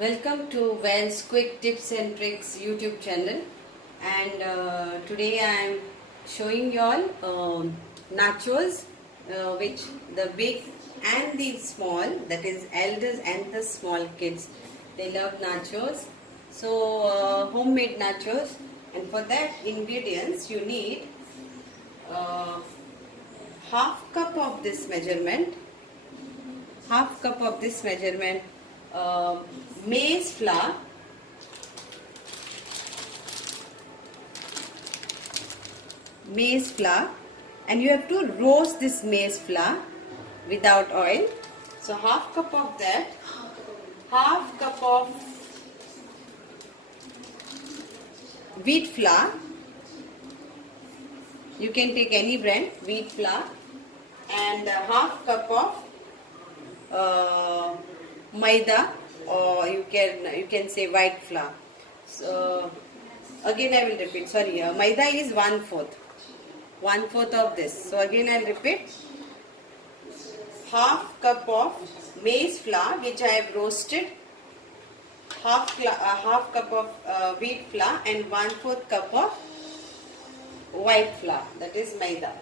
Welcome to Wells Quick Tips and Tricks YouTube channel, and today I am showing you all nachos, which the big and the small, that is elders and the small kids, they love nachos. So homemade nachos, and for that ingredients you need uh, half cup of this measurement, uh, maize flour, and you have to roast this maize flour without oil. So half cup of that, half cup of wheat flour. You can take any brand wheat flour, and half cup of maida, or you can say white flour. So again I will repeat. Sorry, maida is 1/4 of this. So again I'll repeat. Half cup of maize flour which I have roasted, half cup of wheat flour, and 1/4 cup of white flour, that is maida.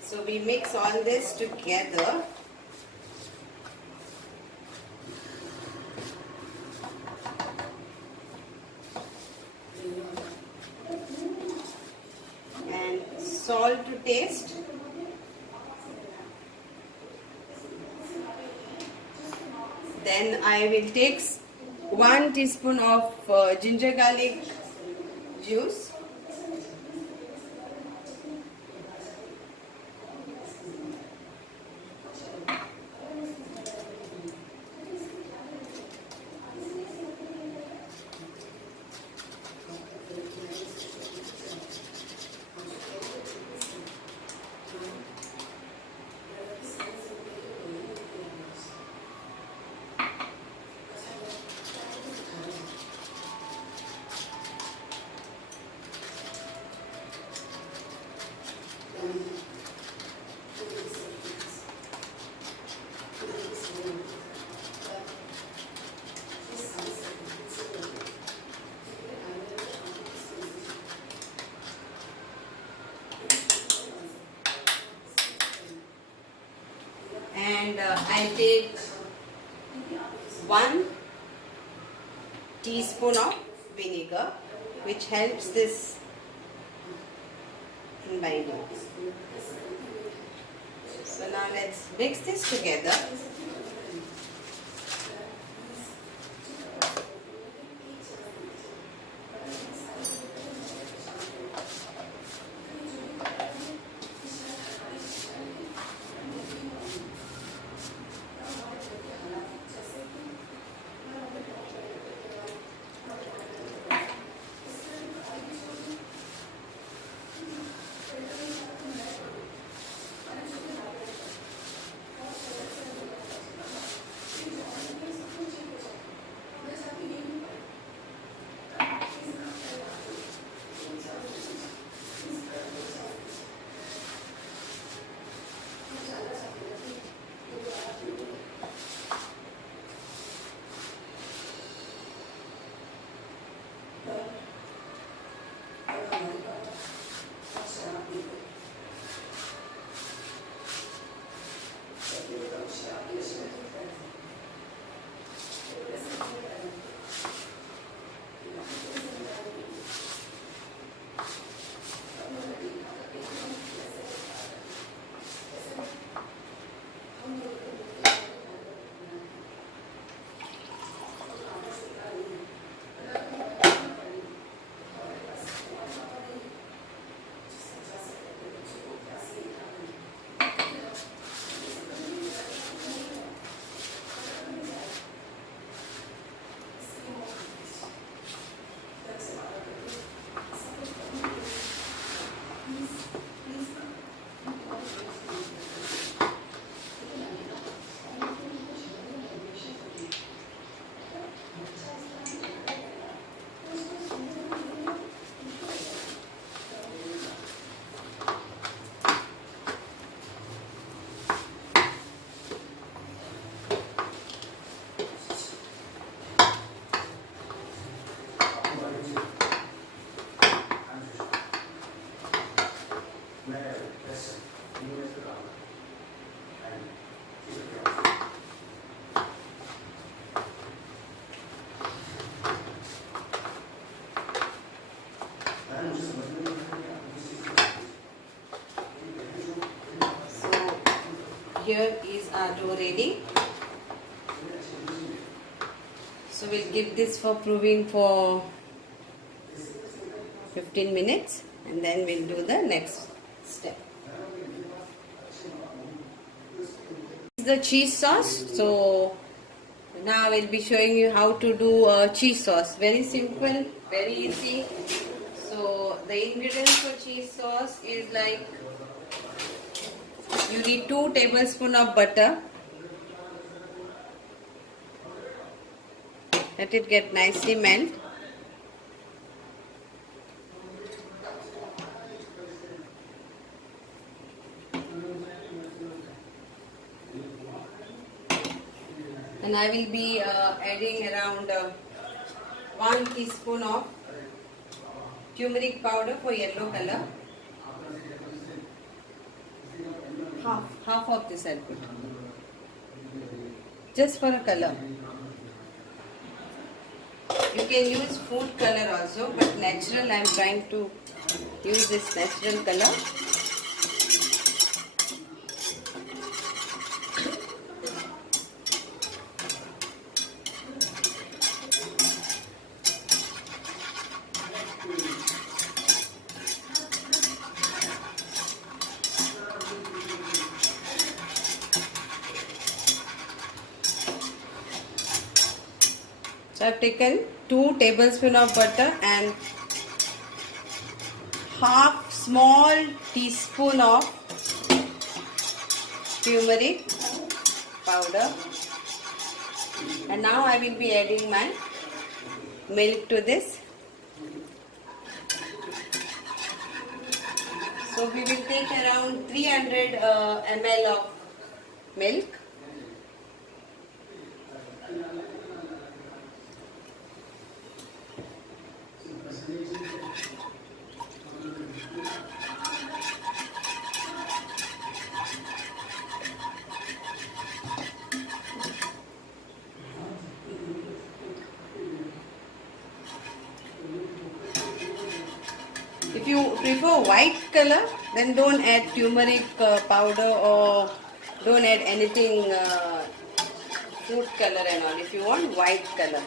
So we mix all this together. And salt to taste. Then I will take 1 teaspoon of ginger garlic juice. And I take 1 teaspoon of vinegar, which helps this in binding. So now let's mix this together. here is our dough ready. So we'll give this for proving for 15 minutes and then we'll do the next step. This is the cheese sauce. So now I will be showing you how to do a cheese sauce. Very simple, very easy. So the ingredients for cheese sauce is like, you need 2 tablespoons of butter. Let it get nicely melt. And I will be adding around 1 teaspoon of turmeric powder for yellow color. Half of this I'll put. Just for a color. You can use food color also, but natural, I am trying to use this natural color. So I have taken 2 tablespoons of butter and half small teaspoon of turmeric powder, and now I will be adding my milk to this. So we will take around 300 ml of milk. If you prefer white color, then don't add turmeric powder or don't add anything food color and all. If you want white color.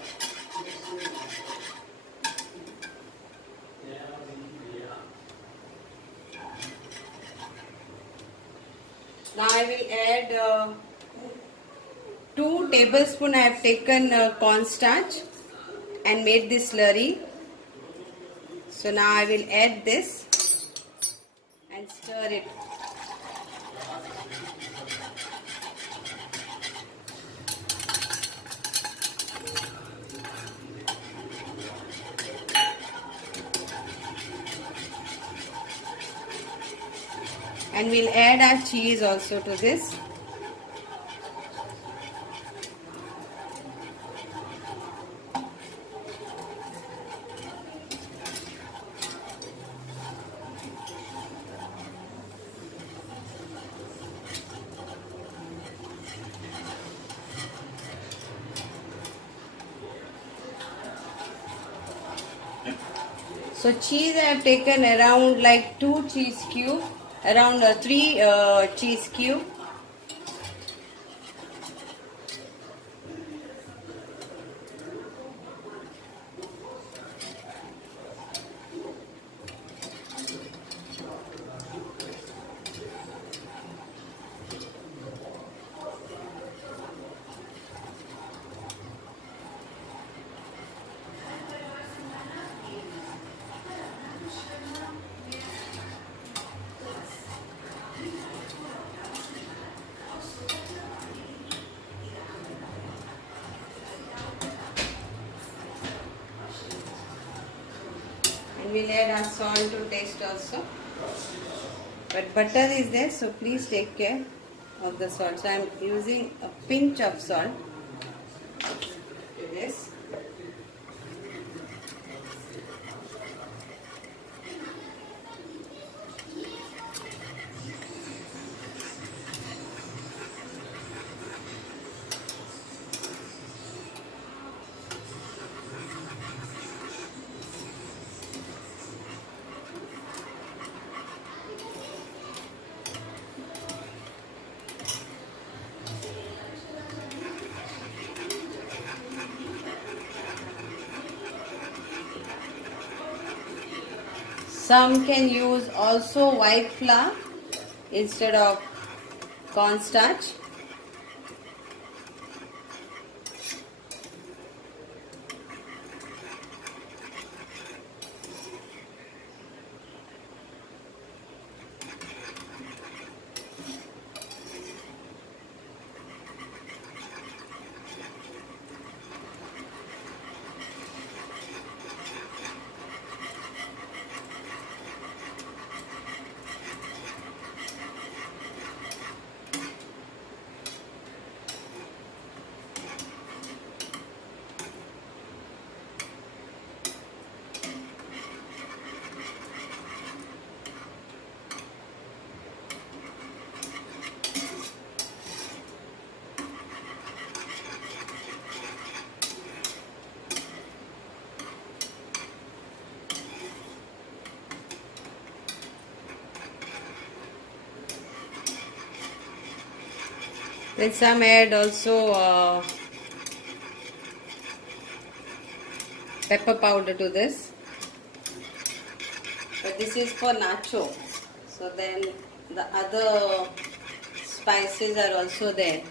Now I will add 2 tablespoons. I have taken cornstarch and made this slurry. So now I will add this and stir it. And we'll add our cheese also to this. So cheese I have taken around like 2 cheese cubes, around 3 cheese cubes. And we'll add our salt to taste also. But butter is there, so please take care of the salt. So I am using a pinch of salt to this. Some can use also white flour instead of cornstarch. Then some add also pepper powder to this. But this is for nacho. So then the other spices are also there.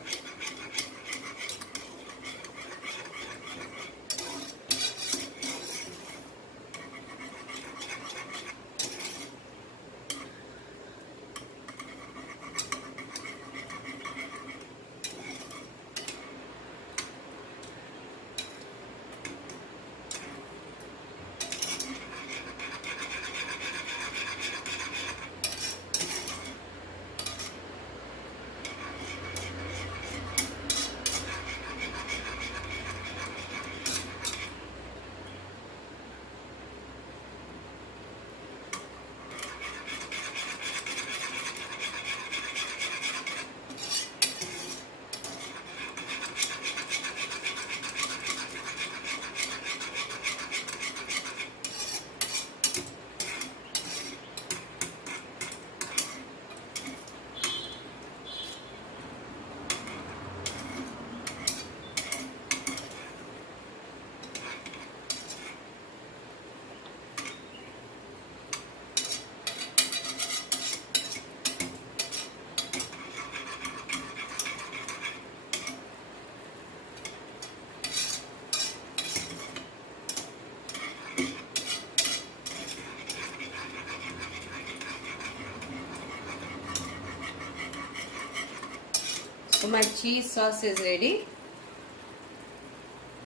So my cheese sauce is ready.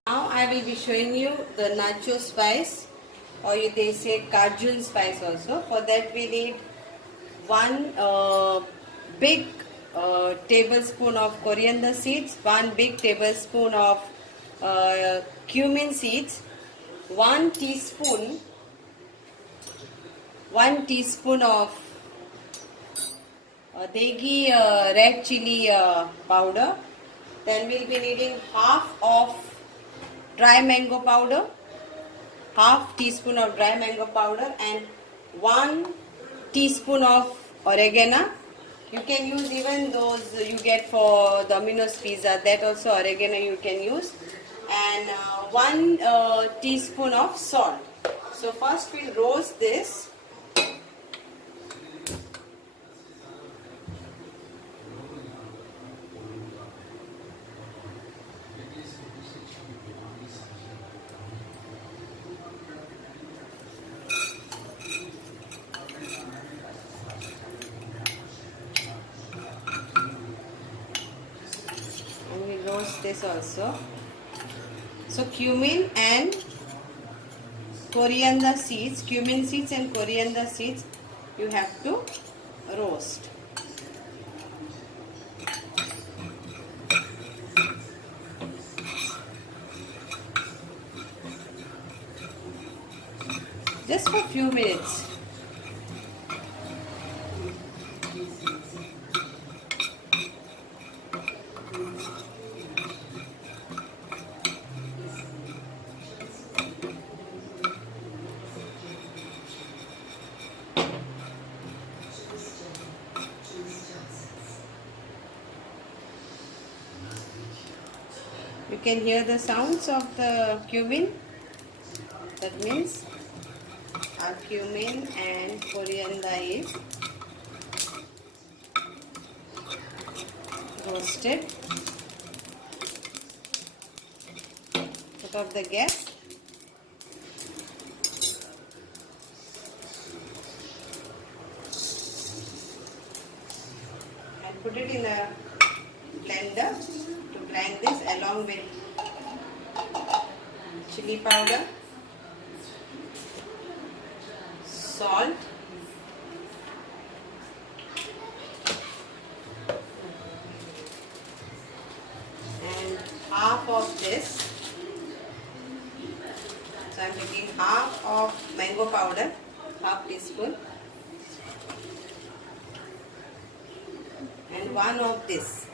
Now I will be showing you the nacho spice, or they say Cajun spice also. For that we need one big tablespoon of coriander seeds, one big tablespoon of cumin seeds, 1 teaspoon of degi red chili powder. Then we'll be needing half of dry mango powder, half teaspoon of dry mango powder, and 1 teaspoon of oregano. You can use even those you get for Domino's pizza, that also oregano you can use, and 1 teaspoon of salt. So first we'll roast this. Roast this also. So cumin and coriander seeds, cumin seeds and coriander seeds you have to roast. Just for a few minutes. You can hear the sounds of the cumin. That means our cumin and coriander is roasted. Put off the gas. And put it in a blender to grind this along with chili powder, salt, and half of this. So I am taking half of mango powder, half teaspoon, and one of this.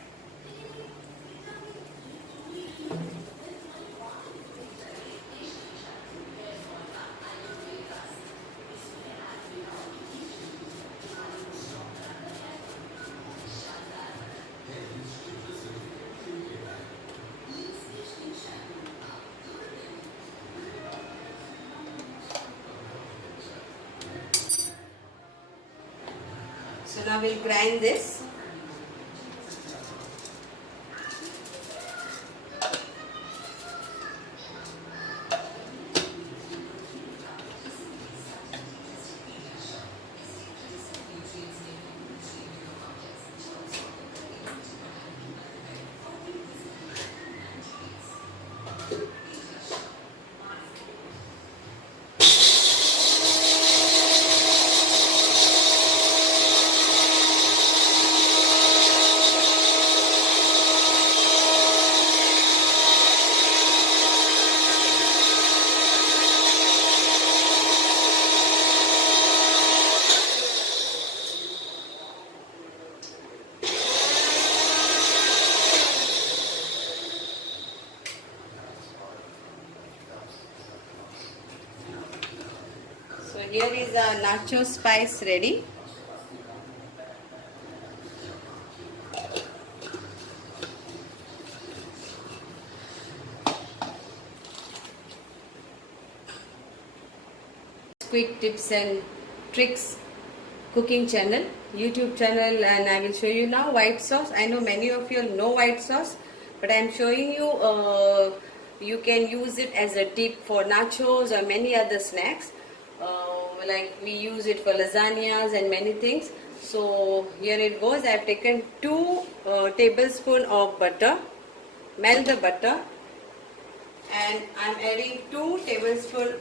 So now we'll grind this. So here is a nacho spice ready. Quick tips and tricks cooking channel, YouTube channel, and I will show you now white sauce. I know many of you know white sauce, but I am showing you you can use it as a dip for nachos or many other snacks. Like we use it for lasagnas and many things. So here it goes. I have taken 2 tablespoons of butter. Melt the butter, and I am adding 2 tablespoons,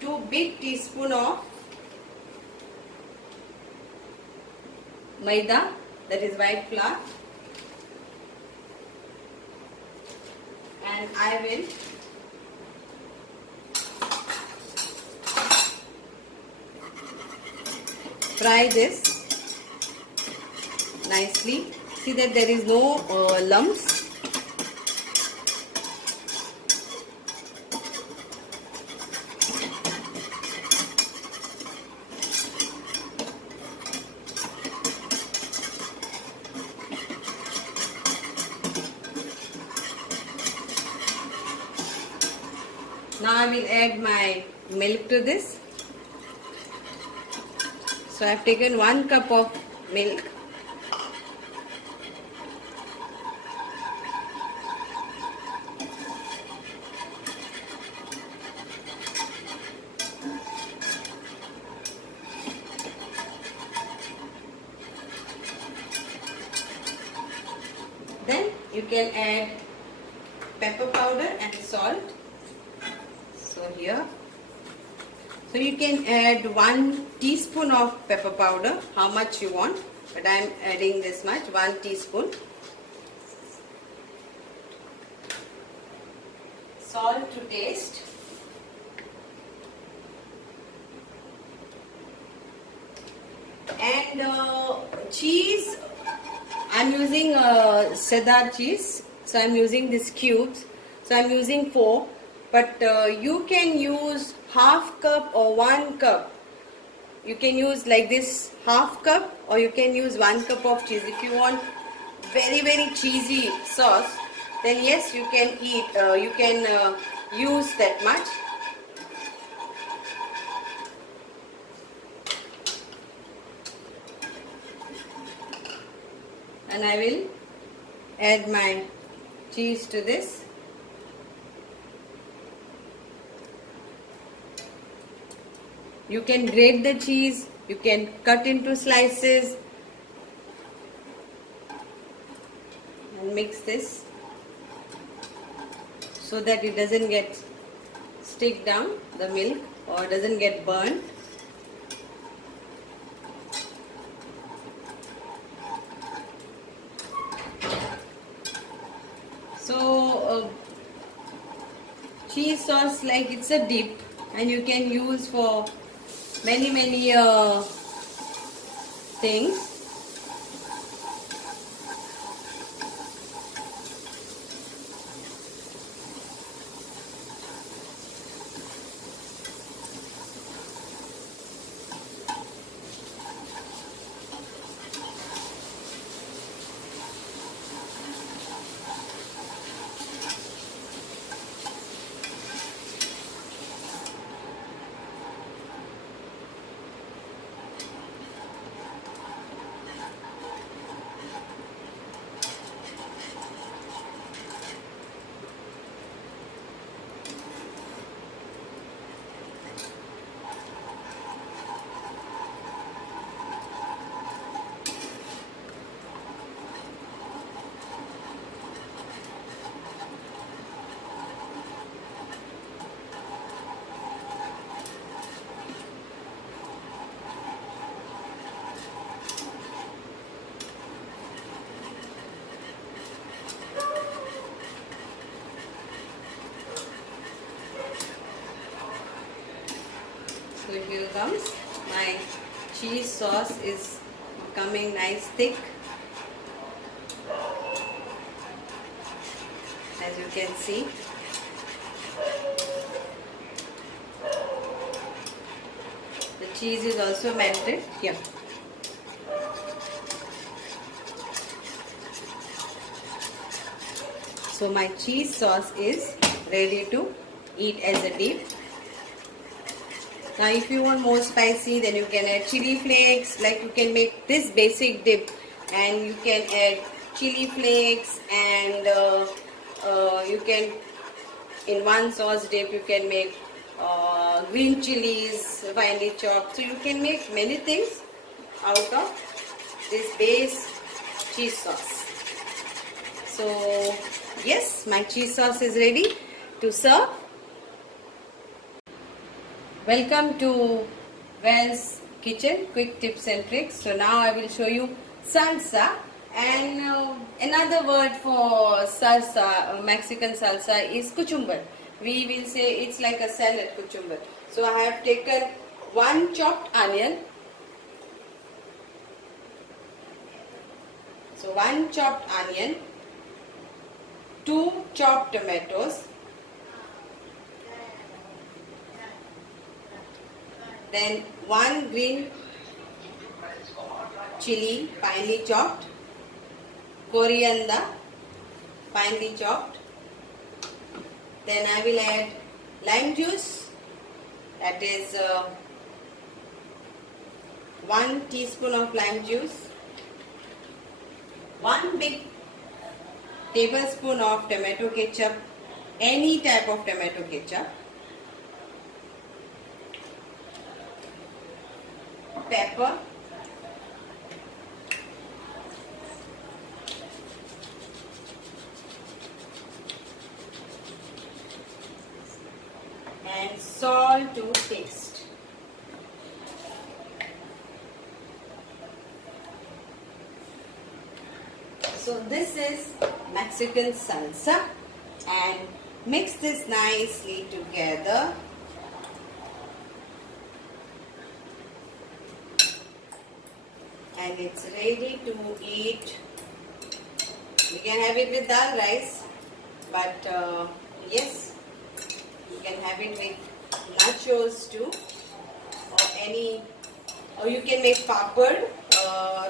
2 big teaspoons of maida, that is white flour, and I will fry this nicely. See that there is no lumps. Now I will add my milk to this. So I have taken 1 cup of milk. Then you can add pepper powder and salt. So here, so you can add 1 teaspoon of pepper powder, how much you want, but I am adding this much, 1 teaspoon. Salt to taste. And cheese, I am using cheddar cheese, so I am using these cubes, so I am using 4. But you can use half cup or 1 cup. You can use like this half cup, or you can use 1 cup of cheese. If you want very cheesy sauce, then yes, you can use that much. and I will add my cheese to this. You can grate the cheese, you can cut into slices and mix this so that it doesn't get stick down the milk or doesn't get burnt. So cheese sauce, like it's a dip and you can use for many things. So here comes my cheese sauce, is coming nice thick, as you can see. The cheese is also melted here. So my cheese sauce is ready to eat as a dip. Now if you want more spicy, then you can add chili flakes. Like you can make this basic dip and you can add chili flakes, and you can, in one sauce dip, you can make green chilies finely chopped. So you can make many things out of this base cheese sauce. So yes, my cheese sauce is ready to serve. Welcome to Wells Kitchen, quick tips and tricks. So now I will show you salsa, and another word for salsa, Mexican salsa, is cucumber. We will say it's like a salad, cucumber. So I have taken one chopped onion. So one chopped onion, two chopped tomatoes, then one green chili finely chopped, coriander finely chopped. Then I will add lime juice, that is 1 teaspoon of lime juice, 1 big tablespoon of tomato ketchup, any type of tomato ketchup, pepper, and salt to taste. So this is Mexican salsa, and mix this nicely together. And it's ready to eat. You can have it with dal rice, but yes, you can have it with nachos too, or you can make papad,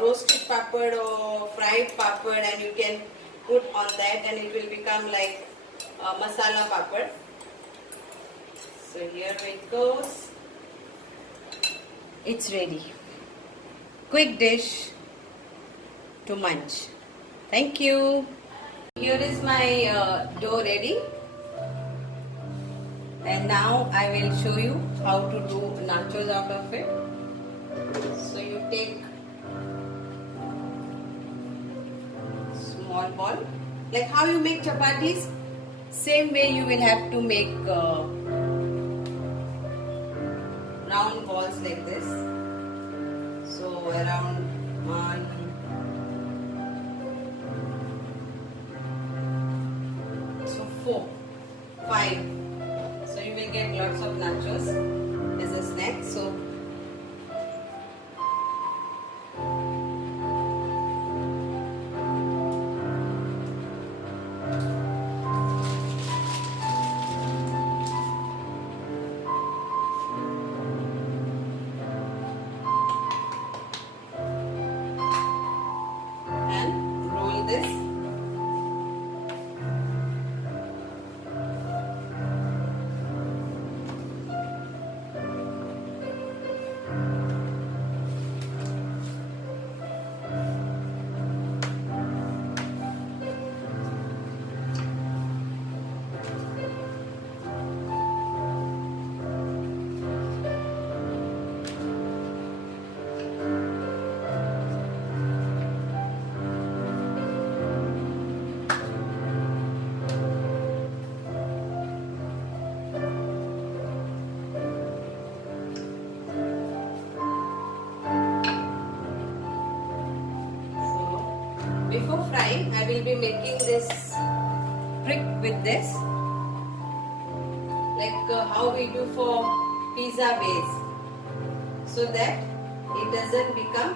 roasted papad or fried papad, and you can put on that, and it will become like masala papad. So here it goes. It's ready. Quick dish to munch. Thank you. Here is my dough ready, and now I will show you how to do nachos out of it. So you take small ball, like how you make chapatis, same way you will have to make round balls like this. So around 1, 4, 5. So you will get lots of nachos as a snack. So and roll this. Before frying, I will be making this prick with this, like how we do for pizza base, so that it doesn't become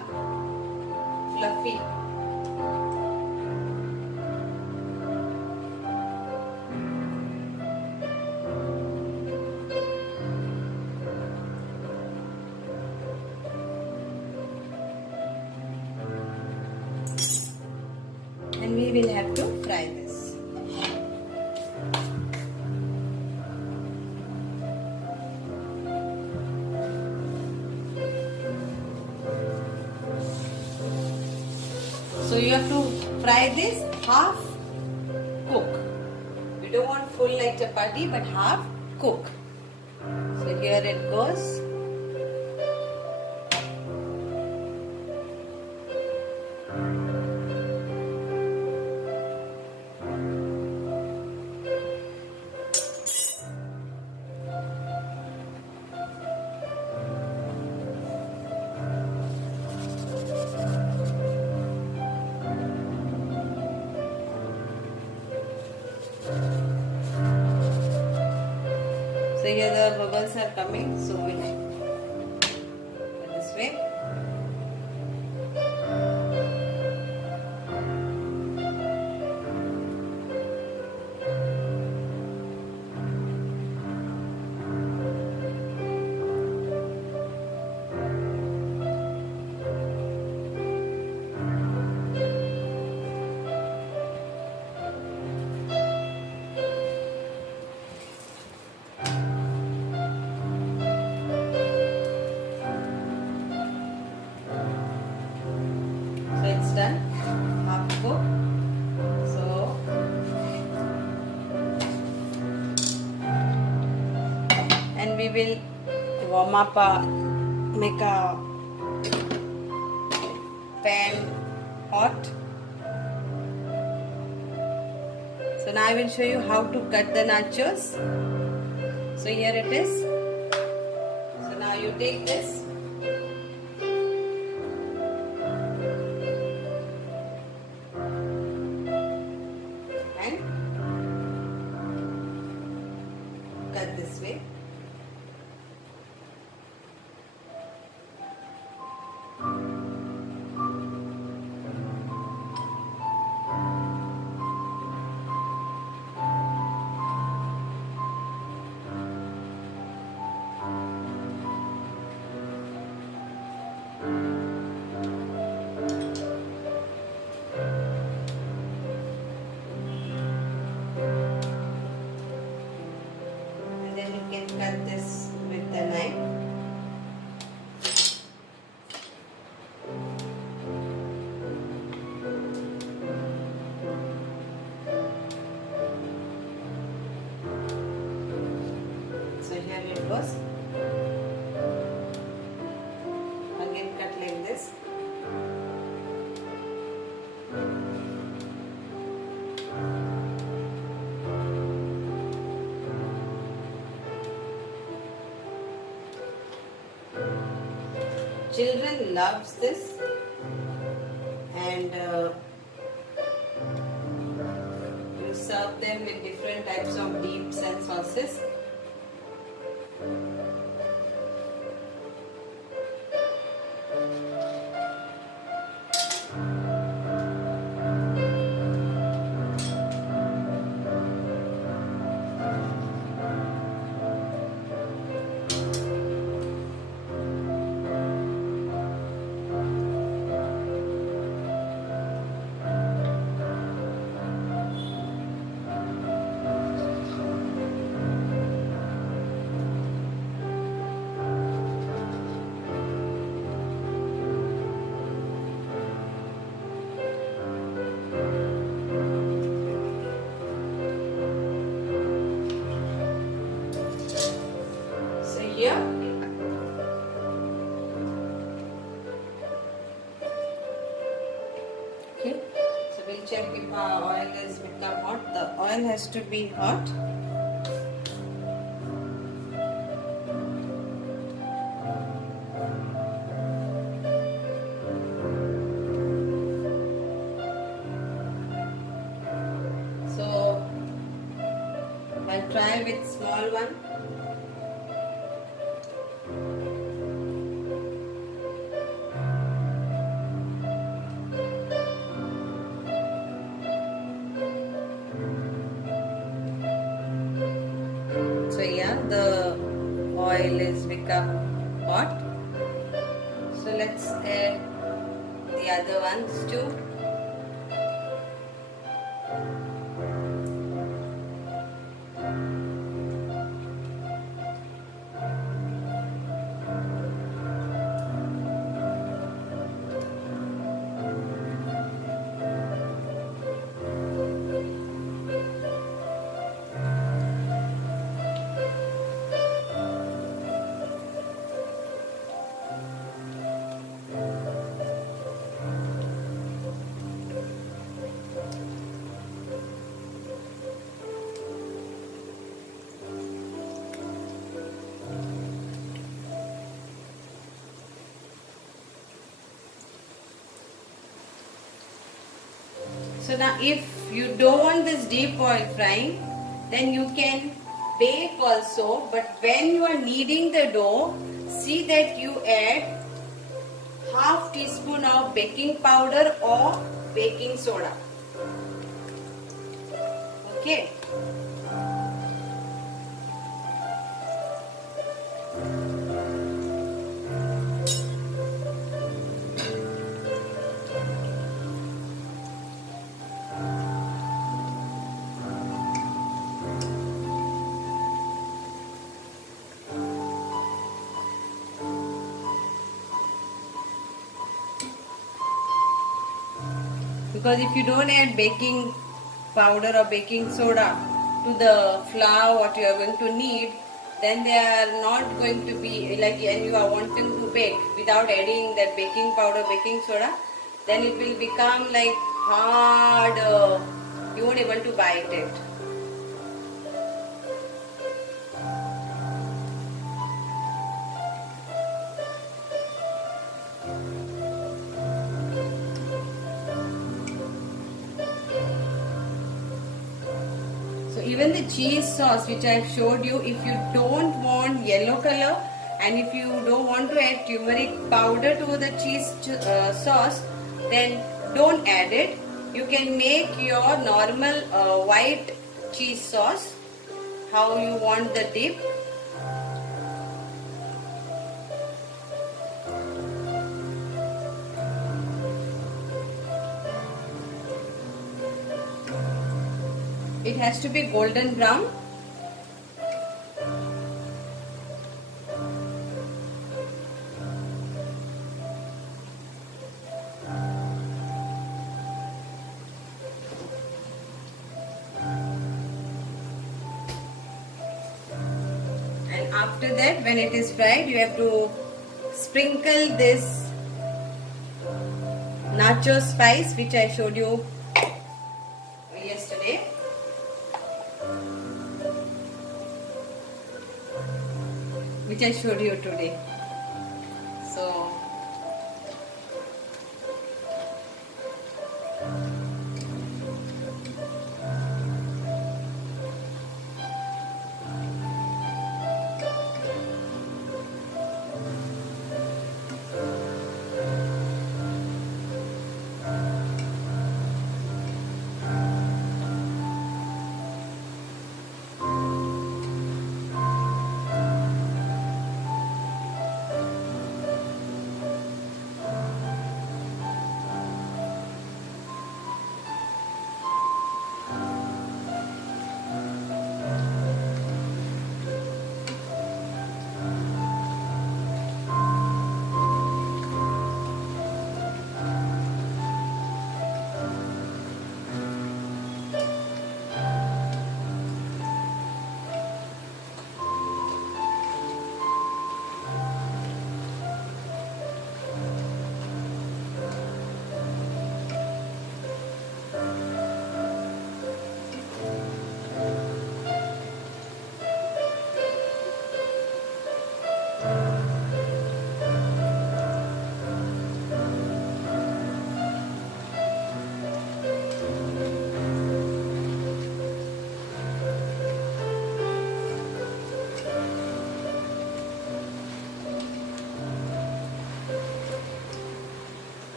fluffy. And we will have to fry this. So you have to fry this half cook. You don't want full like chapati, but half cook. So here it goes. So here the bubbles are coming, so we'll go this way. Done, half cooked. So and we will warm up make a pan hot. So now I will show you how to cut the nachos. So here it is. So now you take this. Cut this way. Cut this with the knife. goes. Again cut like this. Children loves this, and you serve them with different types of dips and sauces. Here, okay, so we'll check if our oil is become hot. The oil has to be hot. So I'll try with small one. So yeah, the oil is become hot. So let's add the other ones too. So now if you don't want this deep oil frying, then you can bake also, but when you are kneading the dough, see that you add half teaspoon of baking powder or baking soda. Okay. Because if you don't add baking powder or baking soda to the flour what you are going to knead, then they are not going to be like, and you are wanting to bake without adding that baking powder, baking soda, then it will become like hard, you won't able to bite it. Even the cheese sauce which I have showed you, if you don't want yellow color and if you don't want to add turmeric powder to the cheese sauce, then don't add it. You can make your normal white cheese sauce, how you want the dip. It has to be golden brown. And and after that when it is fried you have to sprinkle this nacho spice which I showed you yesterday. Which I showed you today. So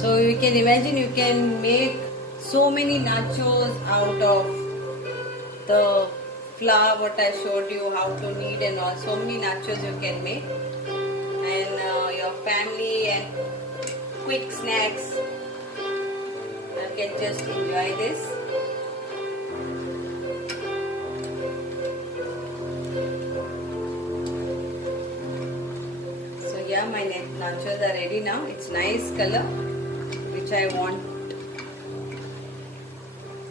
so you can imagine you can make so many nachos out of the flour what I showed you how to knead and all. So many nachos you can make, and your family and quick snacks you can just enjoy this. So yeah, my nachos are ready now. It's nice color which I want.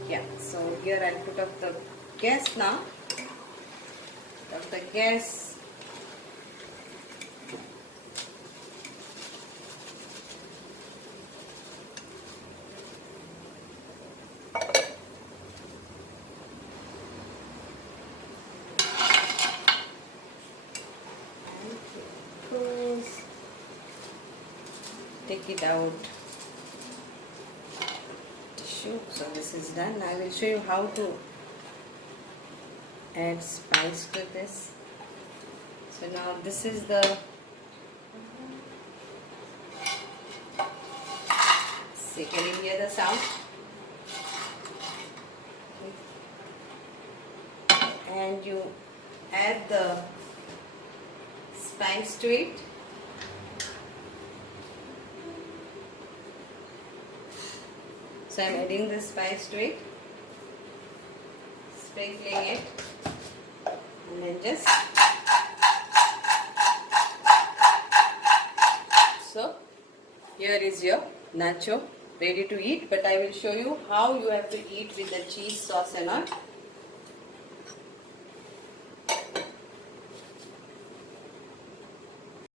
Yeah, so here I'll put up the gas now. Put up the gas. Take it out. So this is done. I will show you how to add spice to this. So now this is the see, can you hear the sound? And you add the spice to it. So I am adding the spice to it, sprinkling it, and then just so here is your nacho ready to eat. But I will show you how you have to eat with the cheese sauce and all.